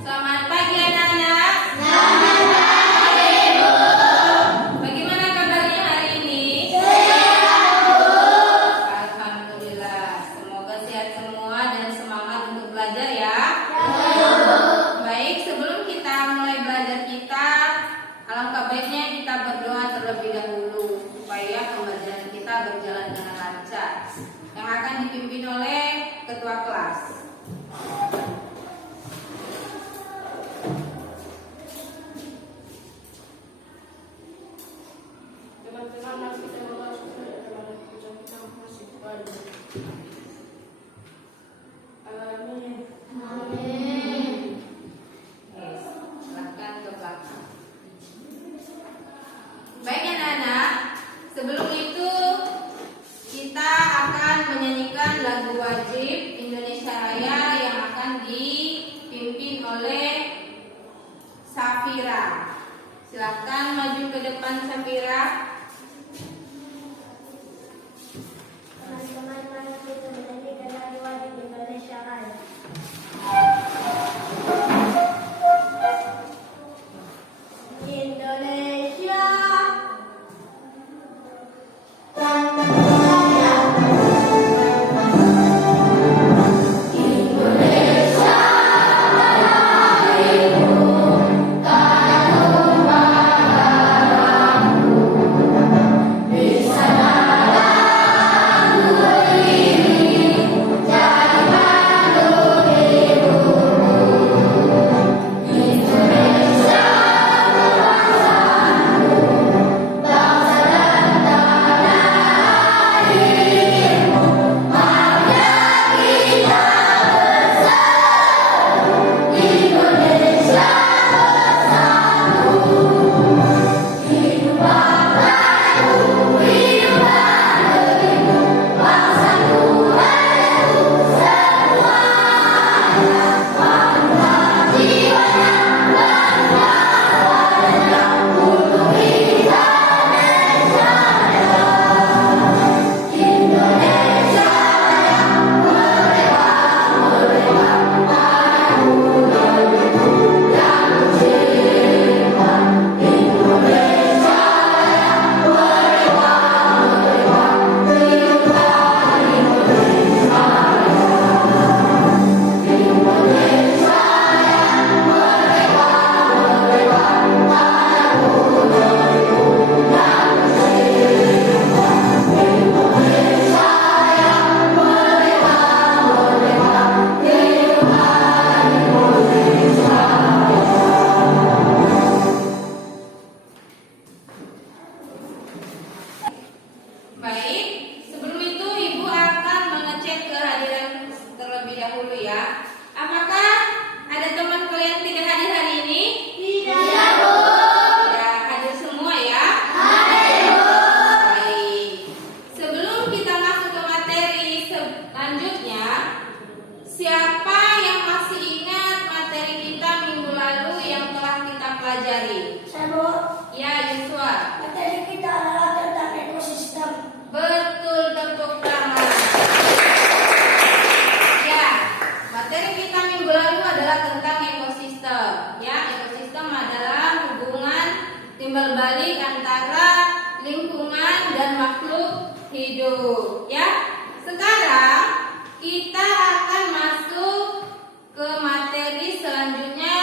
Selamat pagi anak-anak. Selamat pagi, Ibu. Bagaimana kabarnya hari ini? Sehat, Bu. Alhamdulillah. Semoga sehat semua dan semangat untuk belajar ya. Ya, Bu. Baik, sebelum kita mulai belajar kita, alangkah baiknya kita berdoa terlebih dahulu supaya pembelajaran kita berjalan dengan lancar. Yang akan dipimpin oleh ketua kelas. Teman-teman, mari kita memasuki dalam bacaan kita masih kepada Amin. Amin. Silakan ke belakang. Baik anak-anak, sebelum itu kita akan menyanyikan lagu wajib Indonesia Raya yang akan dipimpin oleh Safira. Silakan maju ke depan Safira. Teman-teman, mari kita menyanyikan lagu wajib Indonesia Raya. Indonesia. Baik, sebelum itu Ibu akan mengecek kehadiran terlebih dahulu ya. Apakah ada teman kalian tidak hadir hari ini? Tidak, Bu. Tidak hadir semua ya? Hadir, Bu. Baik. Sebelum kita masuk ke materi selanjutnya, siapa yang masih ingat materi kita minggu lalu yang telah kita pelajari? Saya, Bu. Ya, Yusua. Materi kita adalah tentang ekosistem. Betul, tepuk tangan. Ya, materi kita minggu lalu adalah tentang ekosistem. Ya, ekosistem adalah hubungan timbal balik antara lingkungan dan makhluk hidup. Ya, sekarang kita akan masuk ke materi selanjutnya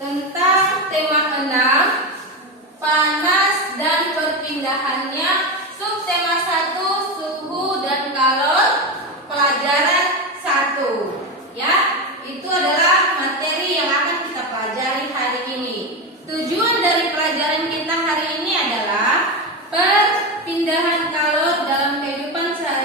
tentang tema 6, panas dan perpindahannya. Subtema 1, suhu dan kalor, pelajaran 1. Ya, itu adalah materi yang akan kita pelajari hari ini. Tujuan dari pelajaran kita hari ini adalah perpindahan kalor dalam kehidupan sehari-hari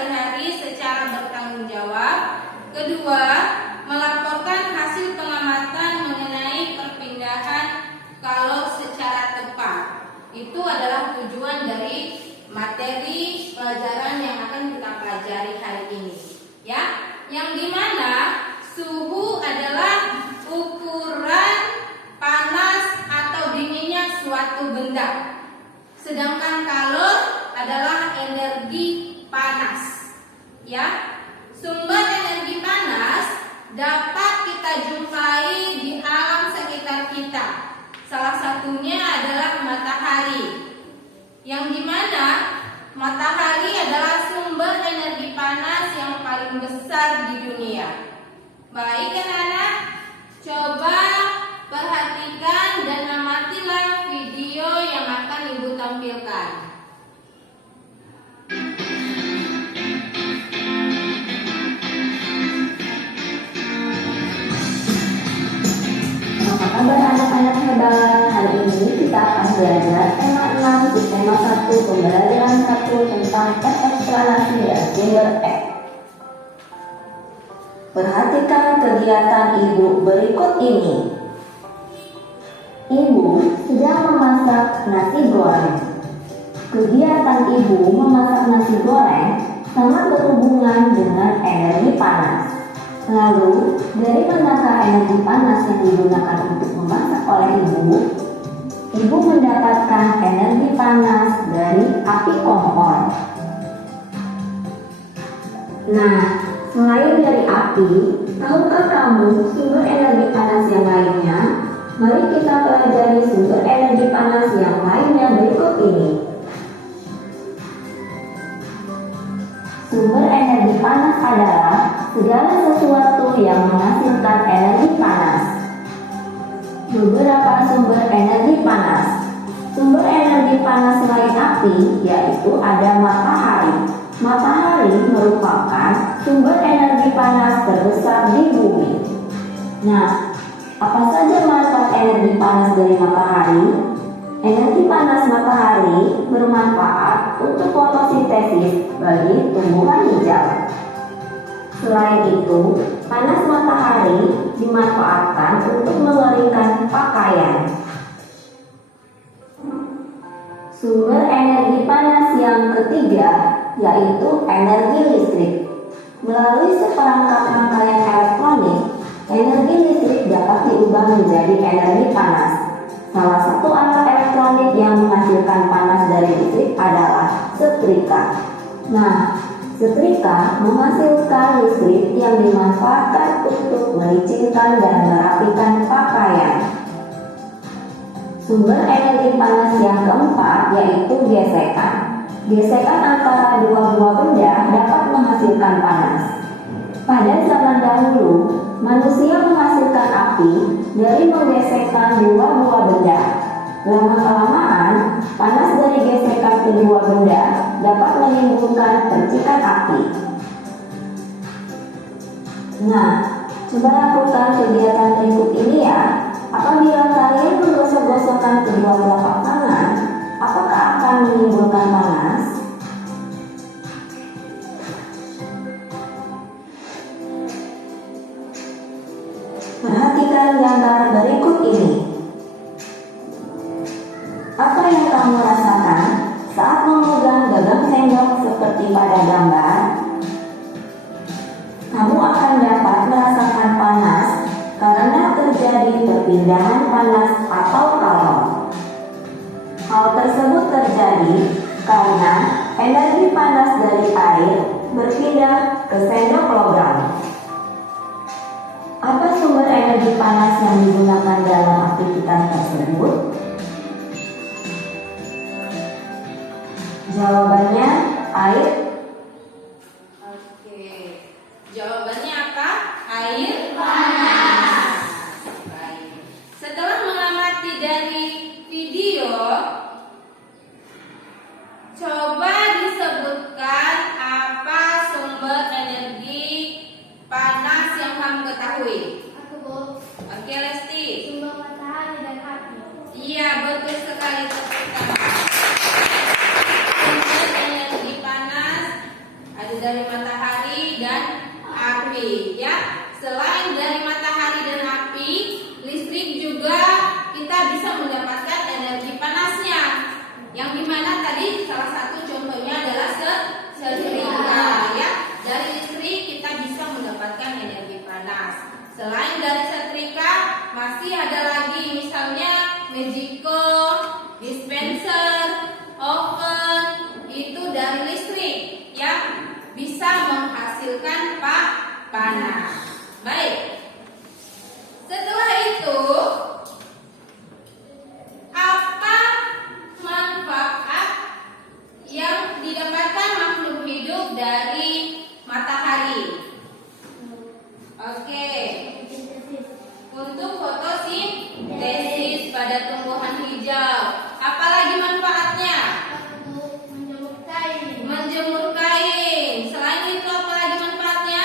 satunya adalah matahari, yang dimana matahari adalah sumber energi panas yang paling besar di dunia. Baik anak-anak, coba perhatikan dan amatilah video yang akan Ibu tampilkan. Apa kabar anak-anak hebat? Hari ini kita akan belajar tema 6 di tema 1 pembelajaran 1 tentang eksplanasi dan sumber X. Perhatikan kegiatan ibu berikut ini. Ibu sedang memasak nasi goreng. Kegiatan ibu memasak nasi goreng sangat berhubungan dengan energi panas. Lalu, dari manakah energi panas yang digunakan untuk memasak oleh ibu? Ibu mendapatkan energi panas dari api kompor. Nah, selain dari api, tahukah kamu sumber energi panas yang lainnya? Mari kita pelajari sumber energi panas yang lainnya berikut ini. Sumber energi panas adalah segala sesuatu yang menghasilkan energi panas. Beberapa sumber energi panas. Sumber energi panas selain api yaitu ada matahari. Matahari merupakan sumber energi panas terbesar di bumi. Nah, apa saja manfaat energi panas dari matahari? Energi panas matahari bermanfaat untuk fotosintesis bagi tumbuhan hijau. Selain itu, panas matahari dimanfaatkan untuk mengeringkan pakaian. Sumber energi panas yang ketiga yaitu energi listrik. Melalui seperangkat rangkaian elektronik, energi listrik dapat diubah menjadi energi panas. Salah satu alat elektronik yang menghasilkan panas dari listrik adalah setrika. Nah, setrika menghasilkan listrik yang dimanfaatkan untuk melicinkan dan merapikan pakaian. Sumber energi panas yang keempat yaitu gesekan. Gesekan antara dua buah benda dapat menghasilkan panas. Pada zaman dahulu, manusia menghasilkan api dari menggesekkan dua buah benda. Lama-kelamaan, panas dari gesekan kedua benda dapat menimbulkan percikan api. Nah, coba lakukan kegiatan berikut ini ya. Apabila kalian menggosok-gosokkan kedua telapak tangan, apakah akan menimbulkan panas? Perhatikan gambar berikut ini. Apa yang kamu rasakan saat memegang gagang sendok seperti pada gambar? Kamu akan dapat merasakan panas karena terjadi perpindahan panas atau kalor. Hal tersebut terjadi karena energi panas dari air berpindah ke sendok logam. Apa sumber energi panas yang digunakan dalam aktivitas tersebut? Jawabannya air. Oke, jawabannya apa? Air panas. Baik. Setelah mengamati dari video, coba disebutkan apa sumber energi panas yang kamu ketahui. Aku Bu. Oke, Lesti. Sumber untuk fotosintesis pada tumbuhan hijau. Apalagi manfaatnya? Menjemur kain. Menjemur kain. Selain itu apalagi manfaatnya?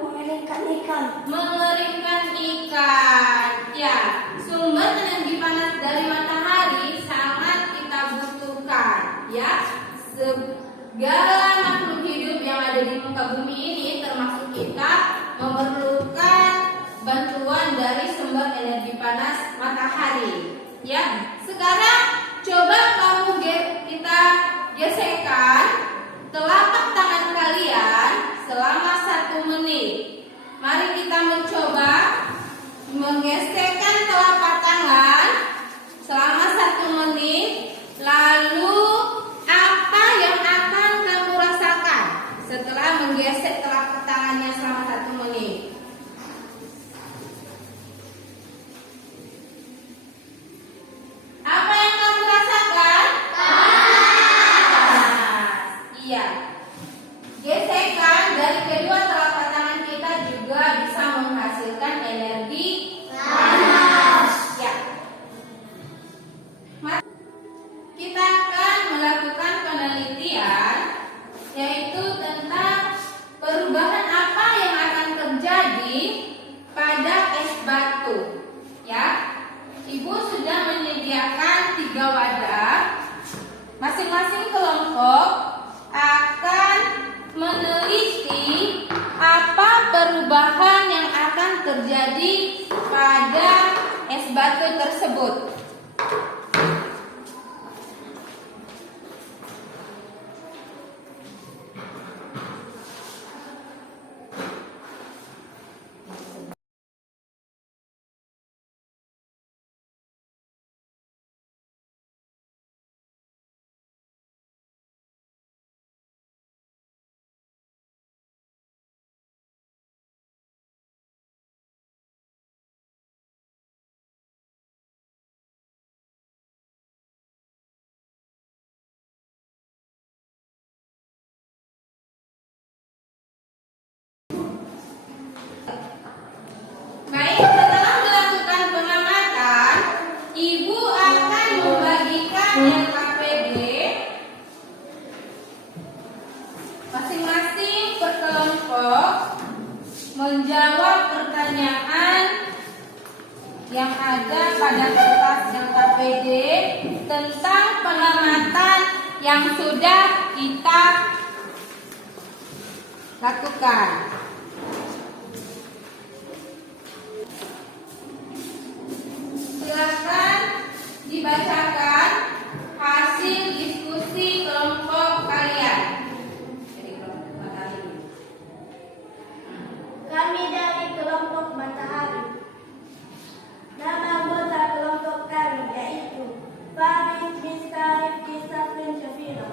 Mengeringkan ikan. Mengeringkan ikan. Ya, sumber energi panas dari matahari sangat kita butuhkan. Ya, segala makhluk hidup yang ada di muka bumi ini termasuk kita memerlukan bantuan dari sumber energi panas matahari. Ya, sekarang coba kita gesekkan telapak tangan kalian selama 1 menit. Mari kita mencoba menggesekkan telapak tangan selama 1 menit. Lalu apa yang akan kamu rasakan setelah menggesek telapak tangannya selama 1 menit? Apa yang kamu rasakan? Panas. Iya. Gesekan dari kedua telapak tangan kita juga bisa menghasilkan energi panas. Ya. Kita akan melakukan penelitian yaitu tentang perubahan apa yang akan terjadi pada es batu. Ya. Ibu sudah menyediakan 3 wadah. Masing-masing kelompok akan meneliti apa perubahan yang akan terjadi pada es batu tersebut. Baik, setelah melakukan pengamatan, Ibu akan membagikan LKPD masing-masing per kelompok menjawab pertanyaan yang ada pada kertas LKPD tentang pengamatan yang sudah kita lakukan. Silakan dibacakan hasil diskusi kelompok kalian. Jadi kelompok matahari. Kami dari kelompok matahari. Nama anggota kelompok kami yaitu Farid, Miska, Rifki, Safrin, Syafira.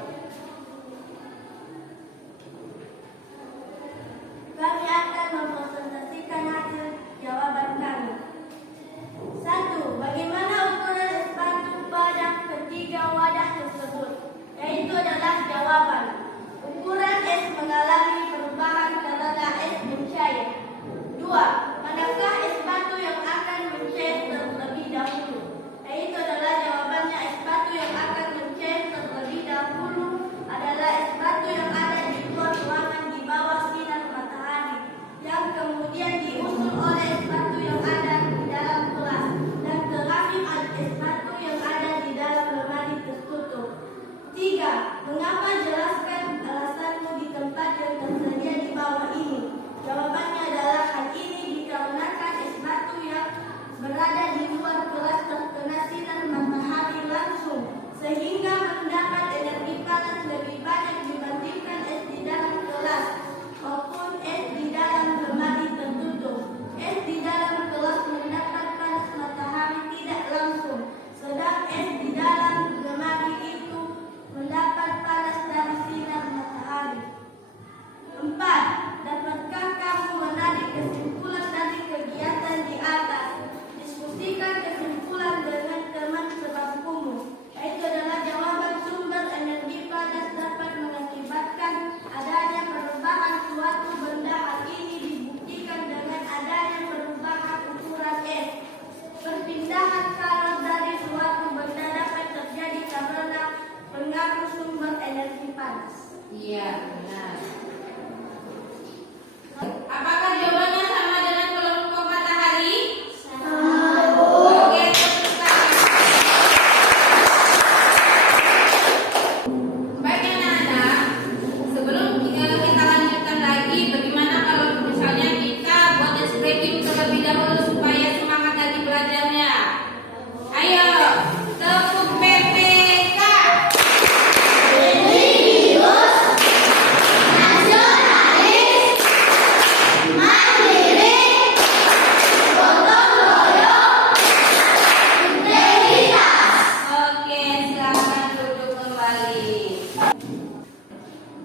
Kami akan mempresentasikan hasil jawaban kami. 1. Bagaimana ukuran es batu pada ketiga wadah tersebut? Yaitu adalah jawaban. Ukuran es mengalami perubahan karena es mencair. 2. Manakah es batu yang akan mencair terlebih dahulu? Yaitu adalah jawabannya es batu yang akan mencair terlebih dahulu adalah es batu yang ada di luar ruangan di bawah sinar matahari, yang kemudian diusul oleh es batu yang ada di dalam kelas, dan terakhir es batu yang ada di dalam lemari tertutup. 3. Mengapa jelaskan alasanmu di tempat yang tersedia di bawah ini? Jawabannya adalah hal ini dikarenakan es batu yang berada di luar kelas terkena sinar matahari langsung, sehingga mendapat energi panas lebih banyak dibandingkan es di dalam kelas maupun es di dalam lemari tertutup. Es di dalam kelas mendapat panas matahari tidak langsung, sedang es di dalam lemari itu mendapat panas dari sinar matahari. 4. Dapatkah kamu menarik kesimpulan dari kegiatan di atas? Diskusikan kesimpulan dengan teman sebangkumu. Itu adalah jawaban panas. Iya, benar. Apakah jawabannya sama dengan kelompok matahari? Oke, tepuk tangan. Baik anak-anak, sebelum kita lanjutkan lagi, bagaimana kalau misalnya kita buat stretching terlebih dahulu supaya semangat lagi belajarnya? Ayo, tepuk PPK. Oke, silakan duduk kembali.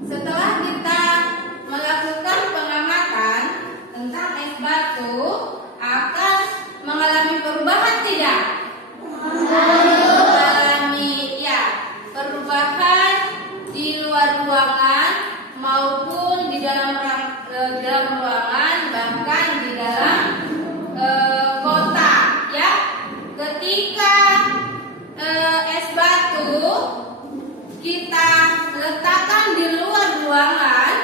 Setelah kita melakukan pengamatan tentang es batu, akan mengalami perubahan tidak? Mengalami, ya, perubahan di luar ruangan maupun di dalam ruangan, bahkan di dalam kotak, ya. Ketika es batu kita letakkan di luar ruangan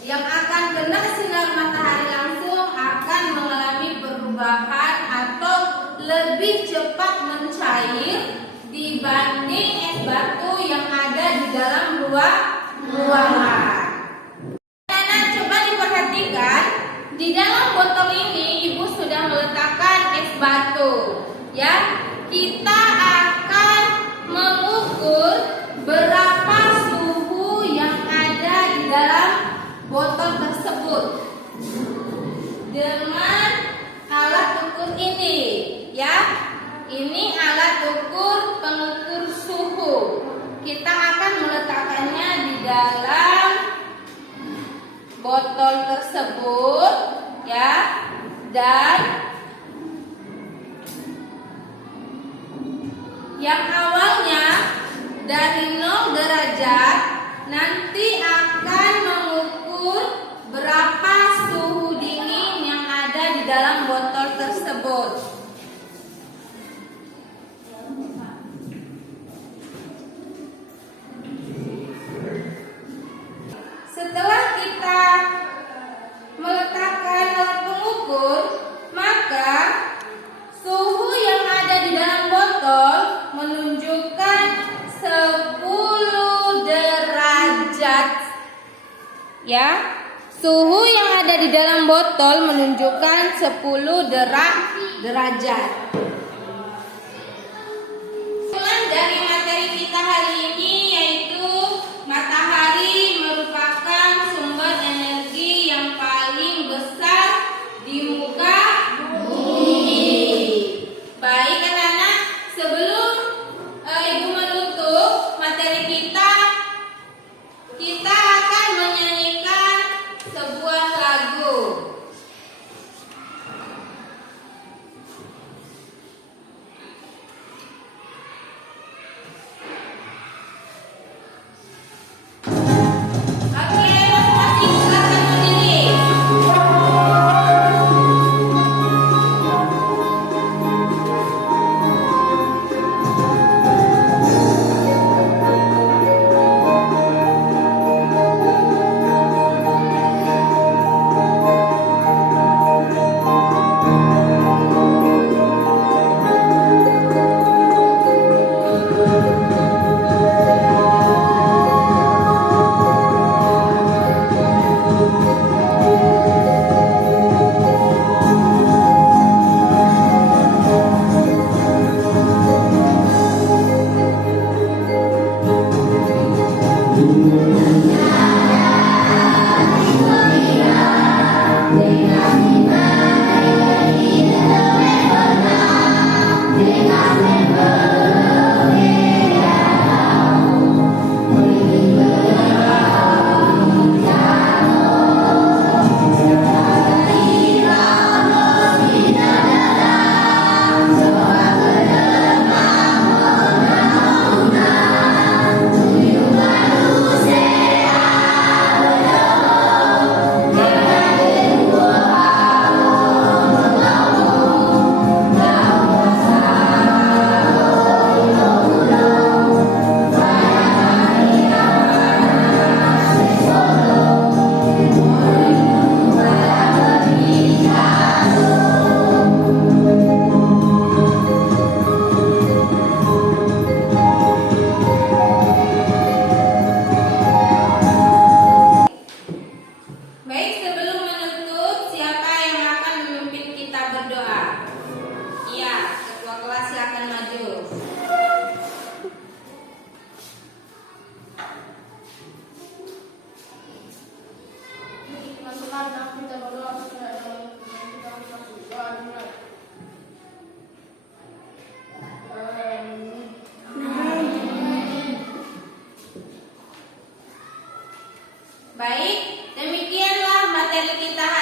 yang akan kena sinar matahari langsung, akan mengalami perubahan atau lebih cepat mencair dibanding es batu yang ada di dalam ruangan. Nah, coba diperhatikan, di dalam botol ini ibu sudah meletakkan es batu, ya. Kita akan mengukur berapa suhu yang ada di dalam botol tersebut dengan alat ukur ini, ya. Ini alat ukur pengukur suhu. Kita akan meletakkannya di dalam botol tersebut, ya. Dan yang awalnya dari 0 derajat nanti akan mengukur berapa suhu dingin yang ada di dalam botol tersebut. Setelah kita meletakkan alat pengukur, maka suhu yang ada di dalam botol menunjukkan 10 derajat. Ya, suhu yang ada di dalam botol menunjukkan 10 derajat. Kesimpulan dari materi kita hari ini yaitu matahari merupakan sumber energi yang paling besar di muka bumi. Baik anak-anak, sebelum ibu menutup materi kita akan menyanyikan sebuah lagu. Baik, demikianlah materi kita hari